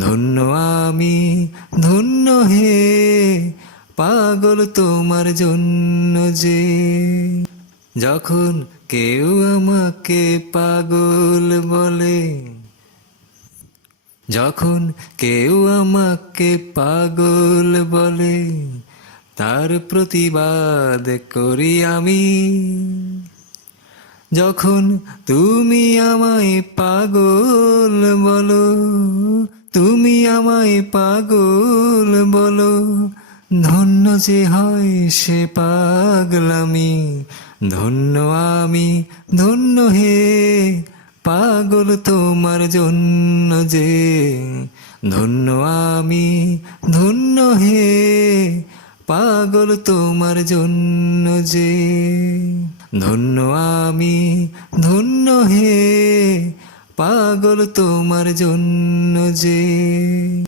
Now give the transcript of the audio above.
ধন্য আমি, ধন্য হে, পাগল তোমার জন্য যে। যখন কেউ আমাকে পাগল বলে, যখন কেউ আমাকে পাগল বলে, তার প্রতিবাদ করি আমি। যখন তুমি আমায় পাগল বলো, তুমি আমায় পাগল বলো, ধন্য যে হয় সে পাগলামি। ধন্য আমি, ধন্য হে, পাগল তোমার জন্য যে। ধন্য আমি, ধন্য হে, পাগল তোমার জন্য যে। ধন্য আমি, ধন্য হে, পাগল তোমার জন্য যে।